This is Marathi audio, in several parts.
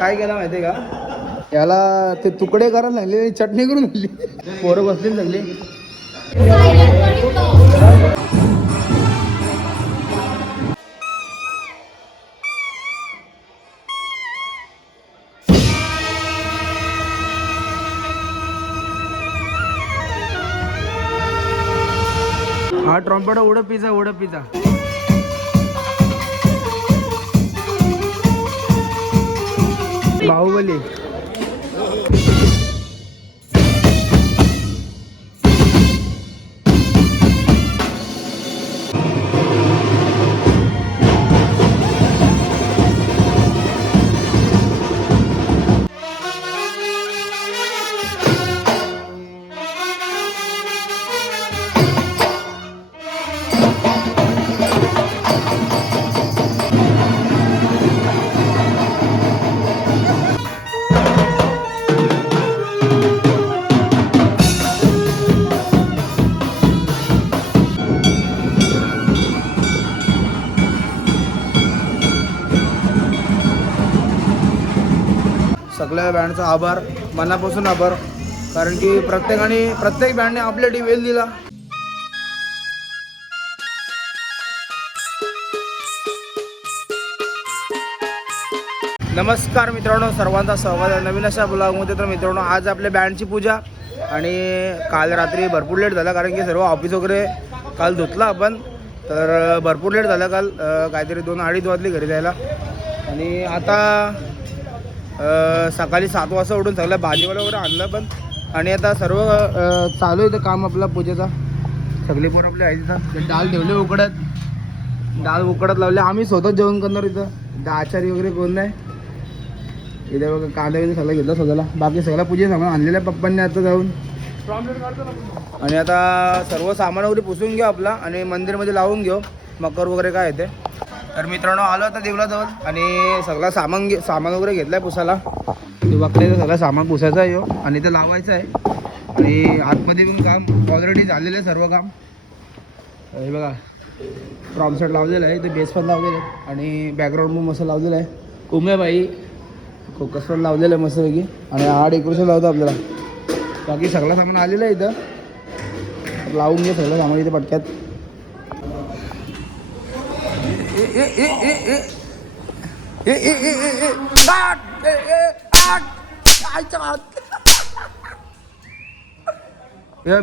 काय केलं माहिती आहे का, याला ते तुकडे करायला लागले, चटणी करून दिली. पोरं बसली सगळी. हा ट्रॉम्पेट उडं पिझ्झा बाहुबली. सगळ्या बँडचा आभार, मनापासून आभार, कारण की प्रत्येक बँडने आपल्यासाठी वेळ दिला. नमस्कार मित्रांनो, सर्वांचा स्वागत आहे नवीन अशा ब्लॉगमध्ये. तर मित्रांनो, आज आपल्या बँडची पूजा आणि काल रात्री भरपूर लेट झाला, कारण की सर्व ऑफिस वगैरे काल धुतला आपण, तर भरपूर लेट झाला काल. काहीतरी 2-2:30 वाजले घरी जायला. आणि आता सकाळी 7 वाजता उठून सगळं भाजीवाला वगैरे आणलं पण. आणि आता सर्व चालू आहे काम आपला पूजेचा. सगळे पोरं आपले आहे तिथं. डाळ ठेवले उकडत, डाळ उकडत लावले. आम्ही स्वतःच जेवण करणार इथं, आचारी वगैरे कोण नाही इथे. बघा कांदा वगैरे सगळं घेतलं स्वतःला. बाकी सगळं पूजे सामान आणलेलं पप्पांनी आता जाऊन. आणि आता सर्व सामान वगैरे पुसून घेऊ आपला आणि मंदिरमध्ये लावून घेऊ मकर वगैरे काय येते. तर मित्रांनो, आलो आता देवळाजवळ आणि सगळं सामान वगैरे घेतलं आहे पुसायला. बघताय सगळं सामान पुसायचं आहे आणि ते लावायचं आहे. आणि आतमध्ये पण काम ऑलरेडी झालेलं आहे सर्व काम. हे बघा, फ्रॉम सेट लावलेलं आहे, ते बेस पण लावलेलं आहे आणि बॅकग्राऊंड पण मस्त लावलेलं आहे. उमेबाई फोकस पण लावलेलं आहे मस्तपैकी. आणि हा डेकोरेशन लावतो आपल्याला. बाकी सगळं सामान आलेलं आहे इथं. लावून घे सगळं सामान इथे पटक्यात.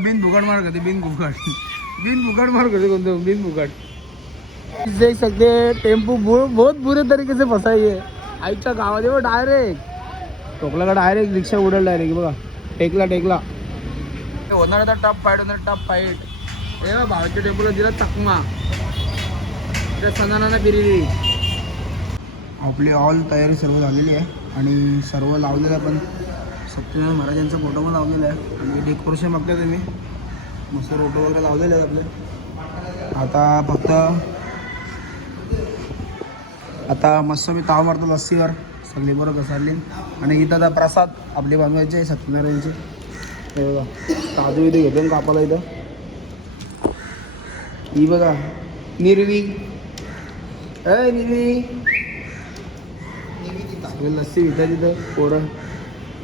बिन फुकट मार करते, बिन फुकट मार करते कोणतं बिन फुकट. देख सकते टेम्पो बहुत बुरे तरीके से फंसा है आईच्या गावात. वो डायरेक्ट टोकला का, डायरेक्ट रिक्षा उडल डायरेक्ट. बघा टेकला होणार आता. टफ फाईट हे भावाच्या टेम्पोला दिला चकमा. त्या सणाना फिरली. आपली ऑल तयारी सर्व झालेली आहे आणि सर्व लावलेलं आहे. पण सत्यनारायण महाराजांचा फोटो पण लावलेला आहे आणि डेकोरेशन बघता तुम्ही, मस्त फोटो वगैरे लावलेले आहेत आपले. आता मस्त मी ताव मारतो लस्सीवर, सगळे बरोबर घसारली. आणि इथं आता प्रसाद आपले बनवायचे सत्यनारायणचे. हे बघा काजू इथे घेतो कापाला इथं. ही बघा निर्वी लस्सी विकत तिथं पोरं.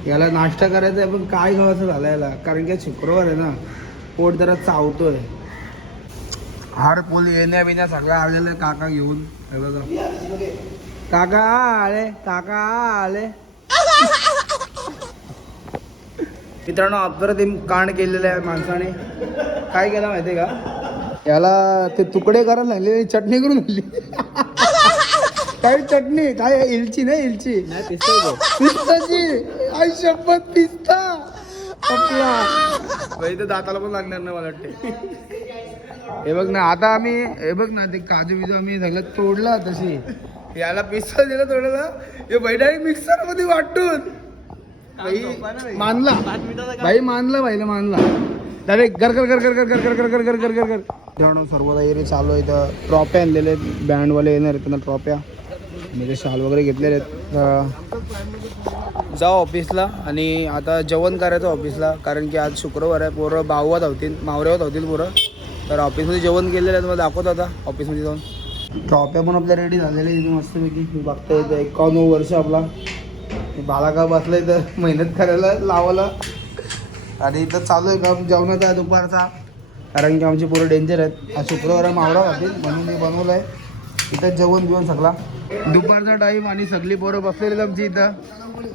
याला नाश्ता करायचा आहे पण काय खावायचं झालं याला, कारण की शुक्रवार आहे ना, पोट जरा चावतोय. हार पोल येण्या सगळं आलेलं काका घेऊन. हे बघा काका आले. मित्रांनो, अप्रतिम कांड केलेलं आहे माणसाने. काय केलं माहिती आहे का, याला ते तुकडे करायला लागले, चटणी करून दिली. काय चटणी, काय इलची नाही, इलची पिस्ताची. आई शपथ पिस्ता आपला भाई, तर दाताला पण लागणार नाही मला वाटते. हे बघ ना, आता आम्ही हे बघ ना, ते काजू बिजू आम्ही सगळं तोडला. तशी याला पिस्ता दिला तोडायला, हे भाई डायरेक्ट मिक्सर मध्ये वाटून मानला डायरेक्ट गर सर्व तयारी चालू आहे. इथं ट्रॉफ्या आणलेले आहेत, बँडवाले येणार आहेत, त्यांना ट्रॉफ्या म्हणजे शाल वगैरे घेतलेले आहेत. जाऊ ऑफिसला आणि आता जेवण करायचं ऑफिसला, कारण की आज शुक्रवार आहे. पोरं मावऱ्यावर होतील पोरं. तर ऑफिसमध्ये जेवण केलेलं आहे, तुम्हाला दाखवतो आता ऑफिसमध्ये जाऊन. ट्रॉफ्या पण आपल्या रेडी झालेल्या आहे मस्तपैकी. बघता येतं 51 वर्ष आपला बालागाव बसलाय तर मेहनत करायला लावायला. आणि इथं चालू आहे काम जेवणाचा दुपारचा, कारण की आमची पोरं डेंजर आहेत. आज शुक्रवार मावरा होती म्हणून मी बनवलं आहे इथं जेवण बिवण सगळा दुपारचा टाईम. आणि सगळी पोरं बसलेली आमची इथं.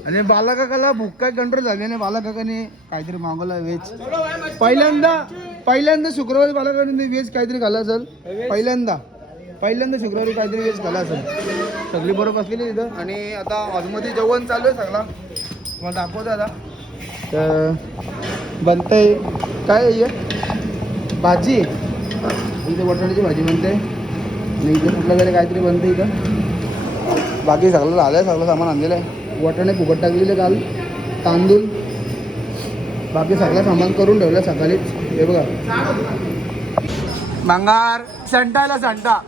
आणि बालाकाकाला भूक काय कंट्रोल झाली नाही. बालाकाकाने काहीतरी मागवलं व्हेज. पहिल्यांदा शुक्रवारी बालाकाकाने व्हेज काहीतरी खाल्लं असेल. पहिल्यांदा शुक्रवारी काहीतरी व्हेज खाल्लं असेल. सगळी पोरं बसलेली इथं. आणि आता हॉलमध्ये जेवण चालू आहे सगळा. मला दाखवतो आता. तर बनतंय काय आहे भाजी. इथे बटाट्याची भाजी बनते. आणि इथे कुठलं तरी काहीतरी बनते इथं. बाकी सगळं झालं आहे, सगळं सामान आणलेलं आहे. वाटाणे फुकट टाकलेले काल, तांदूळ, बाकी सगळं सामान करून ठेवलं सकाळीच. हे बघा मंगार संटायला संटायला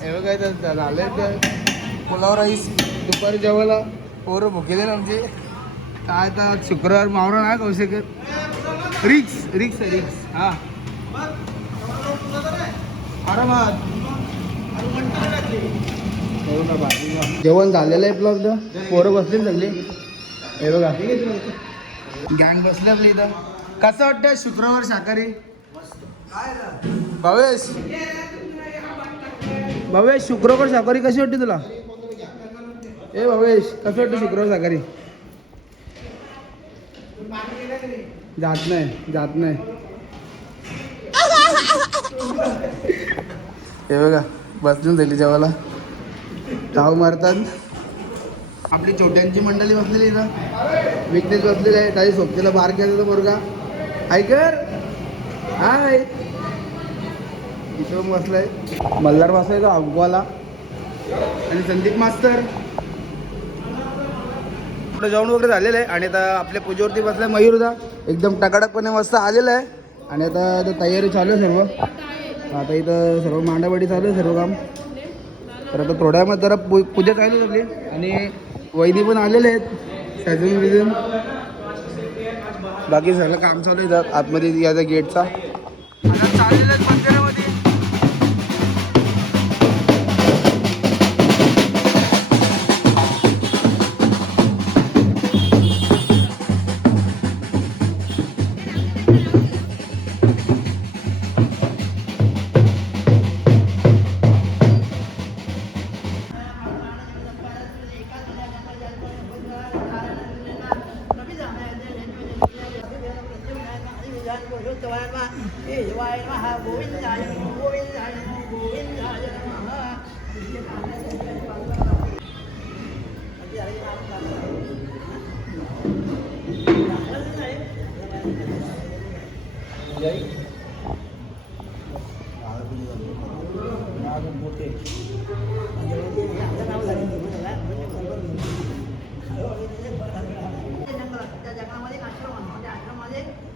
हे बघा इथं झालंय तर पुलाव राईस. दुपारी जेवायला पोरं भुकेले ना आमचे. काय आता शुक्रवार मावरा नाही खाऊ शकत. रिक्स हा आरामात. जेवण झालेलं आहे आपलं. पोरं बसली सगळी. हे बघा गँग बसले आपली इथं. कसं वाटतं शुक्रवार शाकाहारी भावेश शुक्रवार शाकाहारी कशी वाटते तुला? ए भावेश कसं वाटतं शुक्रवार शाकाहारी? जात नाही. हे बघा बसून झाली जेवायला. ताव मारतात. आपली छोट्यांची मंडळी बसलेली इथं. विकनेस बसलेली आहे. काही सोबतीला बार केला पोरगा ऐकर हाय. इथं बसलाय मल्हार बसलाय का अगवाला. आणि संदीप मास्तर. जेवण वगैरे झालेलं आहे. आणि आता आपल्या पूजेवरती बसलाय मयूरदा. एकदम टकाटकपणे मस्त आलेला आहे. आणि आता तयारी चालू आहे सर्व. आता इथं सर्व मांडावाडी चालू आहे सर्व काम. तर आता थोड्या वेळात जरा पूजा चालू झाली. आणि वैदी पण आलेले आहेत सजून बिजून. बाकी सगळं काम चालू आहे आतमध्ये याचा गेटचा. चाललेलं आहे मंदिरामध्ये.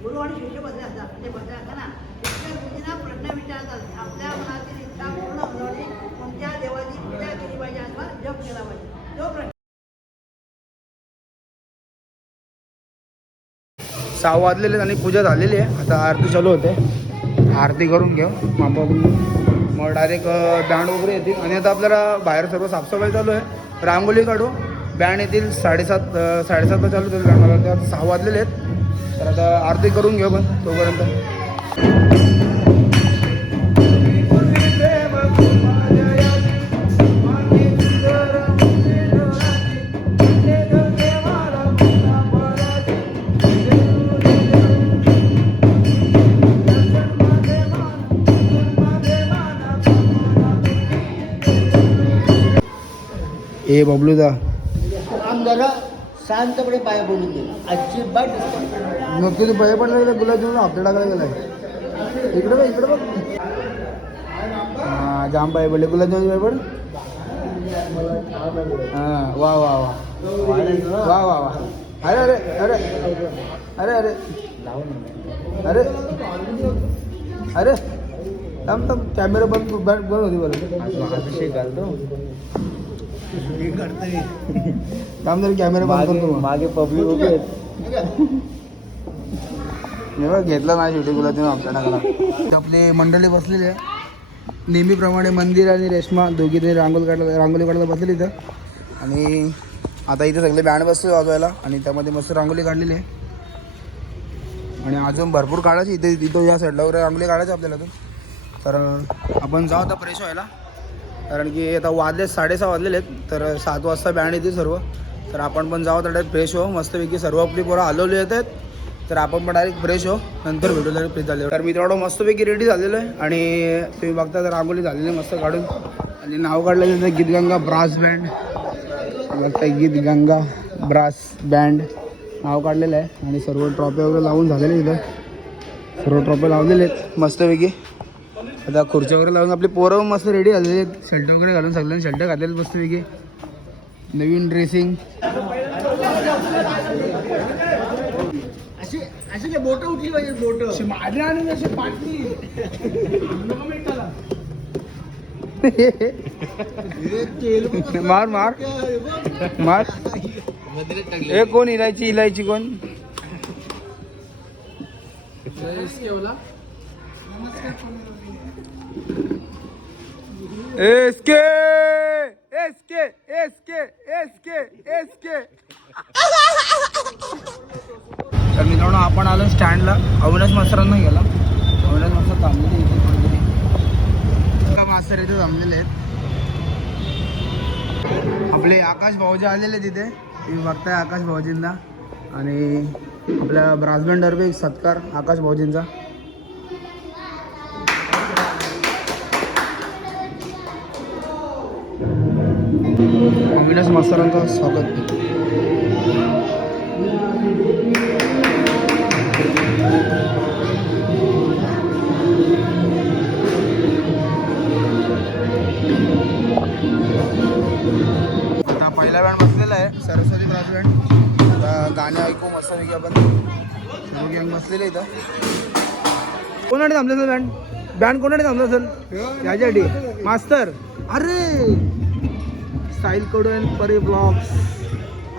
गुरु आणि शिष्य बदले असतात. ते बदले असताना कृष्ण प्रश्न विचारतात. आपल्या मनातील इच्छा पूर्ण होण्यासाठी कोणत्या देवाची पूजा केली पाहिजे अथवा जप केला पाहिजे तो प्रश्न. 6 वाजलेले आणि पूजा झालेली आहे. आता आरती चालू होते. आरती करून घेऊ मग डायरेक्ट बँड वगैरे येतील. आणि आता आपल्याला बाहेर सर्व साफसफाई चालू आहे. रांगोळी काढू. बँड येतील 7:30ला चालू होतील बँड. आता 6 वाजलेले आहेत. तर आता आरती करून घेऊ पण तोपर्यंत. ए बबलूदा जरा शांतपणे पाया पडून दे. अजिबात नक्की तू पाया पडला गेला. गुलाबजामुन हप्ते टाकायला गेलाय. इकडे बघ. हां जाम पाय पडले. गुलाबजामुन पाय पड. हां वा वा वा वा वा वा. अरे अरे अरे अरे अरे अरे अरे थांब कॅमेरा बंद होती बरं. अभिषेक घालतो थांब तरी कॅमेरा बंद करतो. मागे पब्लिक उभी आहेत. मी बघ घेतला नाही शेवटी तुला तेव्हा आपल्या टाकाला. आपले मंडळी बसलेली आहे नेहमीप्रमाणे. मंदिर आणि रेश्मा दोघी ते रांगोली काढायला बसलेली इथं. आणि आता इथे सगळे बँड बसले वाजवायला आणि त्यामध्ये मस्त रांगोली काढलेली आहे. आणि अजून भरपूर काढायची इथे तिथं या साईडला वगैरे रांगोली काढायची आपल्याला तर आपण जाऊ आता फ्रेश व्हायला. कारण की आता वाजले 6:30 वाजलेले आहेत. तर 7 वाजता बँड येते सर्व. तर आपण पण जाऊ तर फ्रेश हो मस्तपैकी. सर्व आपली पोरं हलवली येत आहेत. तर आपण पण डायरेक्ट फ्रेश हो नंतर भेटू डायरेक्ट फ्रेश झाले. तर मी तेवढं मस्तपैकी रेडी झालेलो आहे. आणि तुम्ही बघता तर रांगोली झालेली आहे मस्त काढून. आणि नाव काढलं जातं गीतगंगा ब्रास बँड. बघता गीतगंगा ब्रास बँड नाव काढलेलं आहे. आणि सर्व ट्रॉफी वगैरे लावून झालेले इथं. सर्व ट्रॉफी लावलेले आहेत मस्तपैकी. आता खुर्च्या वगैरे लावून आपले पोरं मस्त रेडी झालेले आहेत. शर्ट वगैरे घालून सगळ्यांनी शर्ट घातलेले मस्तपैकी. नवीन ड्रेसिंग. असे काय बोट उठली पाहिजे बोट माझ्या आणि असे पाटली मार मार मार. हे कोण इलायची कोण. SK SK SK SK SK. तर मित्रांनो आपण आलो स्टँडला. अविनाश मास्तरांना गेला. अविनाश मास्तर थांबलेले इथे थोडे मास्तर इथे थांबलेले आहेत. आपले आकाश भाऊजी आलेले तिथे. तुम्ही बघताय आकाश भाऊजींना. आणि आपल्या ब्रासबँडतर्फे एक सत्कार आकाश भाऊजींचा. अविनाश मास्तरांचं स्वागत. आता पहिला बँड बसलेला आहे सरस्वती ब्रास बँड. आता गाणे ऐकू मस्तपैकी आपण. सर्व गँग बसलेले इथं. कोणाकडे थांबलं सर बँड कोणाकडे थांबलं सर याच्यासाठी मास्तर. अरे स्टाईल कडून परी ब्लॉग्स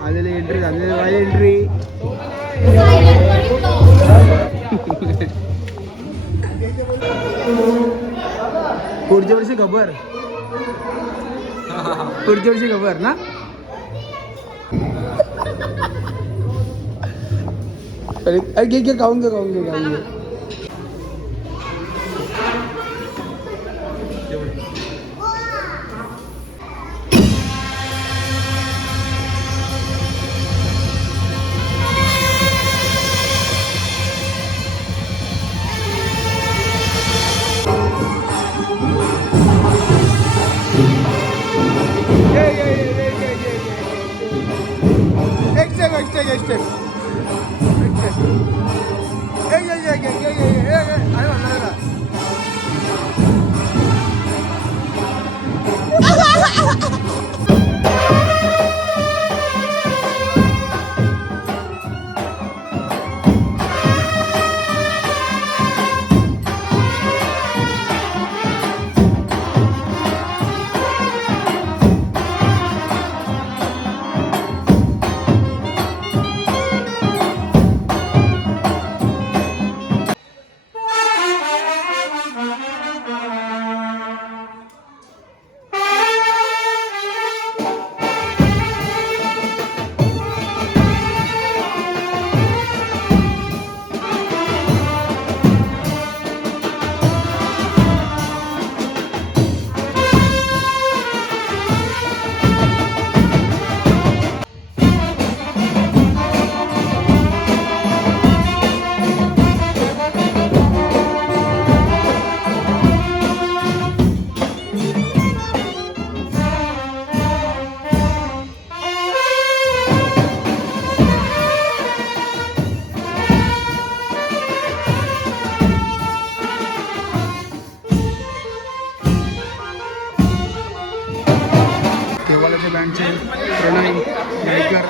आलेले एंट्री झालेले वाईल एंट्री. पुढच्या वर्षी खबर ना. अरे घे खाऊन घे. बँडचे प्रणय गायकर.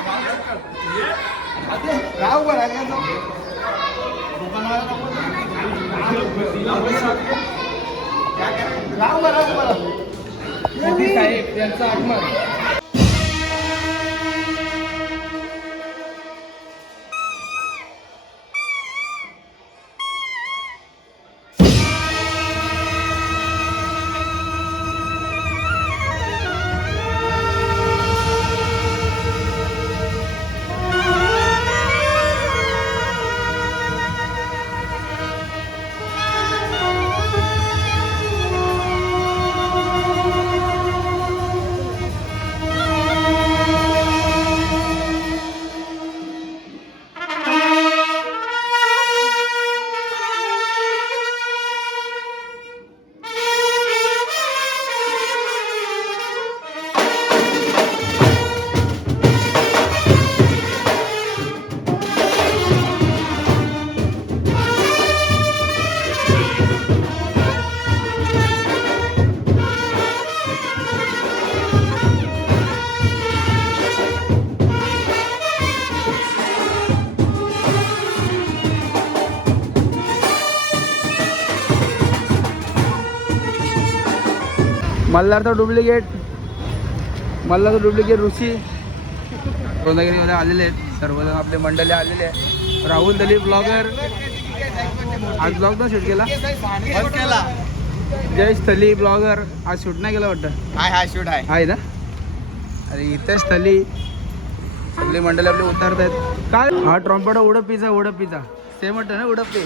साहेब यांचा आगमन. मल्हारचा डुप्लिकेट ऋषी रत्नागिरीमध्ये आलेले आहेत सर्वजण आपले मंडळी आलेले आहे. राहुल दलीप ब्लॉगर आज ब्लॉग पण शूट केला. जय स्थली ब्लॉगर आज शूट नाही केला वाटतं. हाय शूट आहे ना. अरे इथे स्थली सगळी मंडळी आपली उतारत आहेत. काय हा ट्रॉम्पेट उडपीचा सेम वाटतं ना उडपी.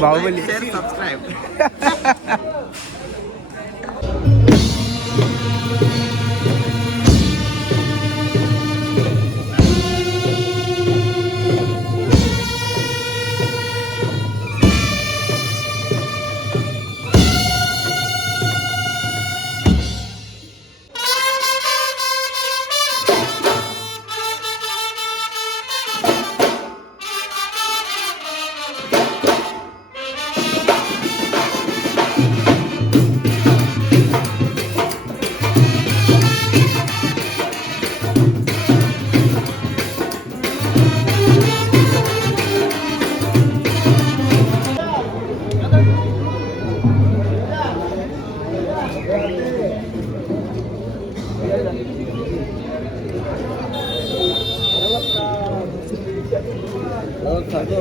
बाहुबली सबस्क्राईब. आमचे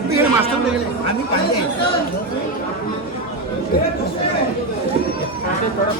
म्हणजे मास्टर आम्ही पाहिले थोडा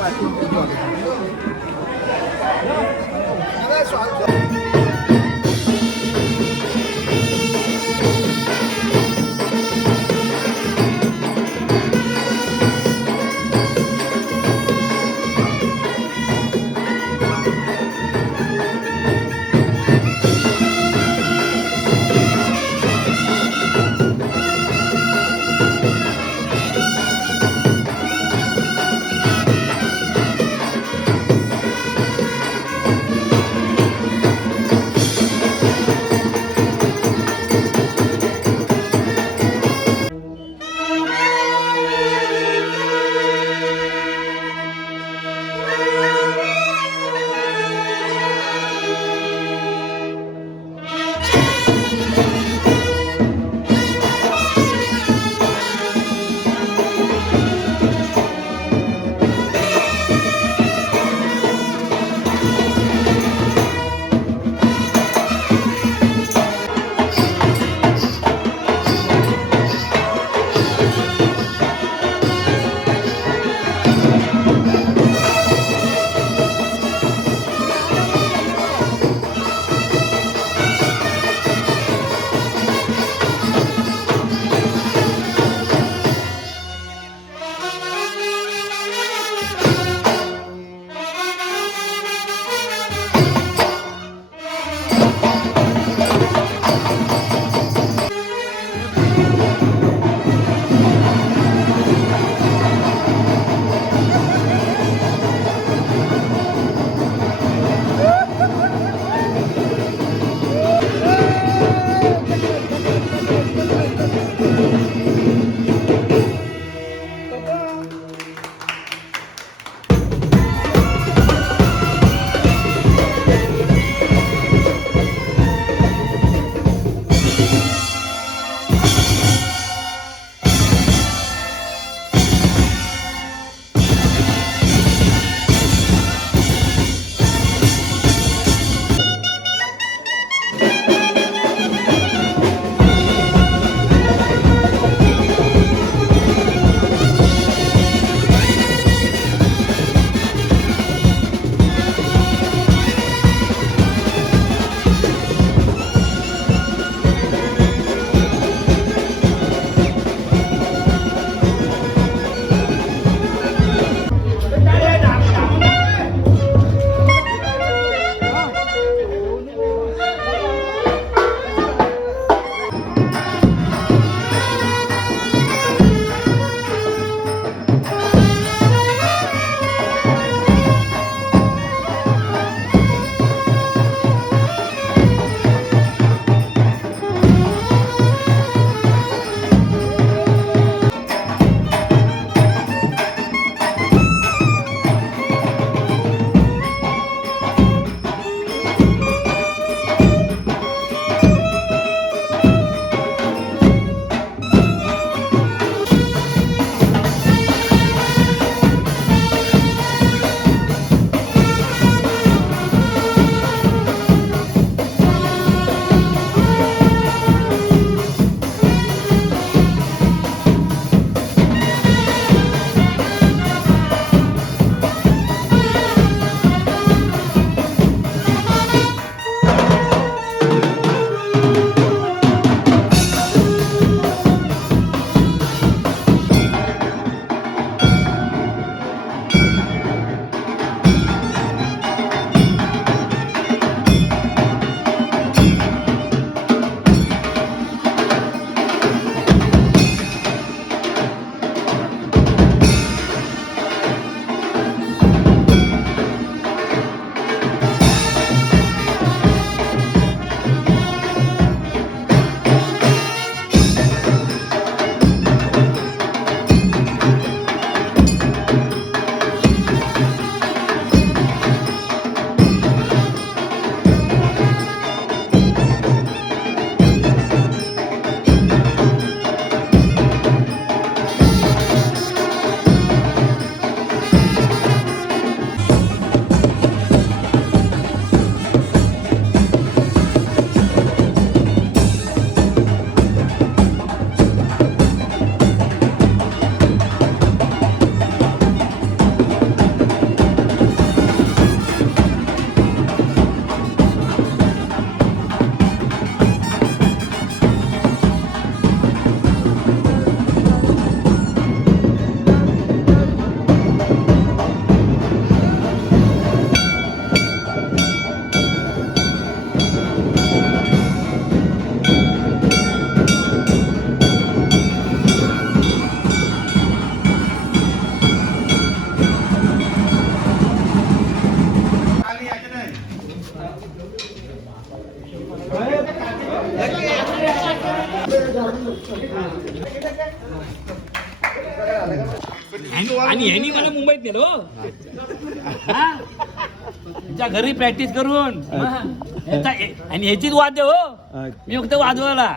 आणि ह्यांनी मला मुंबईत नेलो हा? त्यांच्या घरी प्रॅक्टिस करून आणि ह्याचीच वाद्य हो मी फक्त वाजवायला.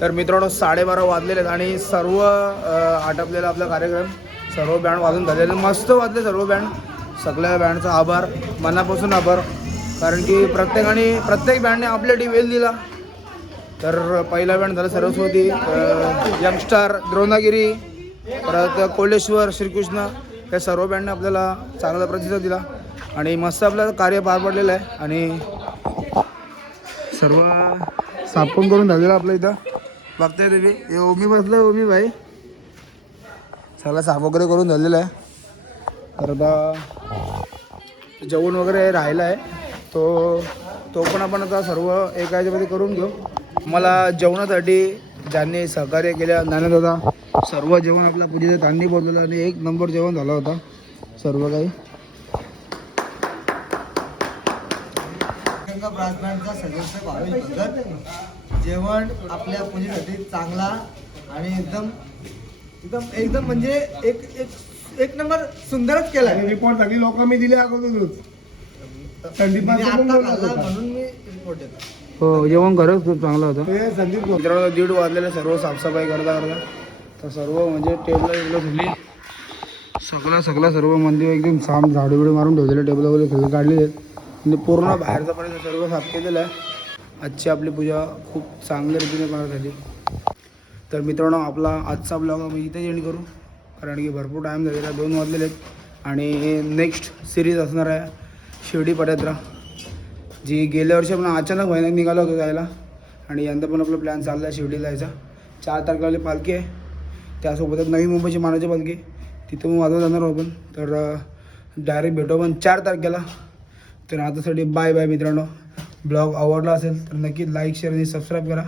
तर मित्रांनो 12:30 वाजलेले आहेत आणि सर्व आटपलेला आपला कार्यक्रम, सर्व बँड वाजून झालेले, मस्त वाजले सर्व बँड. सगळ्या बँडचा आभार, मनापासून आभार, कारण की प्रत्येक बँडने आपल्या टीम वेल दिला. तर पहिला बँड झाला सरस्वती, यंगस्टार, द्रोणागिरी, परत कोल्हेश्वर, श्रीकृष्ण, या सर्व बँडने आपल्याला चांगला प्रतिसाद दिला आणि मस्त आपलं कार्य पार पडलेलं आहे. आणि सर्व साफून करून झालेलं आपलं इथं बघताय तुम्ही. हे ओमी बसलं, ओमी भाई सगळं साफ वगैरे करून झालेलं आहे. तर आता जेवण वगैरे राहिला आहे, तो पण आपण आता सर्व एका ह्याच्यामध्ये करून घेऊ. मला जेवणासाठी ज्यांनी सहकार्य केल्या ज्ञानदादा, सर्व जेवण आपल्या पूजेचं त्यांनी बोलवलं आणि 1 नंबर जेवण झालं होता सर्व काही. ब्रास बँडचा सदस्य भावेश भगत जेवण आपल्या पूजेसाठी चांगला आणि एकदम म्हणजे एक नंबर सुंदरच केला. रिपोर्ट सगळी लोक मी दिले अगोदरच. म्हणून मी रिपोर्ट देतो. हो, जेवण खरंच खूप चांगलं होतं. हे संदीप मित्रांनो 1:30 वाजलेले, सर्व साफसफाई करता तर सर्व म्हणजे टेबल सगळी सर्व मंदिर एकदम साम झाडू बिडू मारून ठेवलेले, टेबल वगैरे सगळे काढलेले आहेत आणि पूर्ण बाहेरचा पर्यंत सर्व साफ केलेलं आहे. आजची आपली पूजा खूप चांगल्या रीतीने पार झाली. तर मित्रांनो आपला आजचा ब्लॉग आम्ही इथे एंड करू, कारण की भरपूर टाईम झालेला आहे, 2 वाजलेले आहेत. आणि नेक्स्ट सिरीज असणार आहे शिर्डी पदयात्रा, जी गेल्या वर्षी आपण अचानक महिन्यात निघालो होतो जायला आणि यंदा पण आपला प्लॅन चालला आहे शिर्डी जायचा. 4 तारखेला पालखी आहे, त्यासोबतच नवी मुंबईची मानाची पालखी, तिथं मग वाजवत जाणार आपण. तर डायरेक्ट भेटू आपण 4 तारखेला. तर आतासाठी बाय बाय मित्रांनो. ब्लॉग आवडला असेल तर नक्की लाईक, शेअर आणि सबस्क्राईब करा.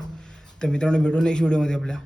तर मित्रांनो भेटू नेक्स्ट व्हिडिओमध्ये आपल्या.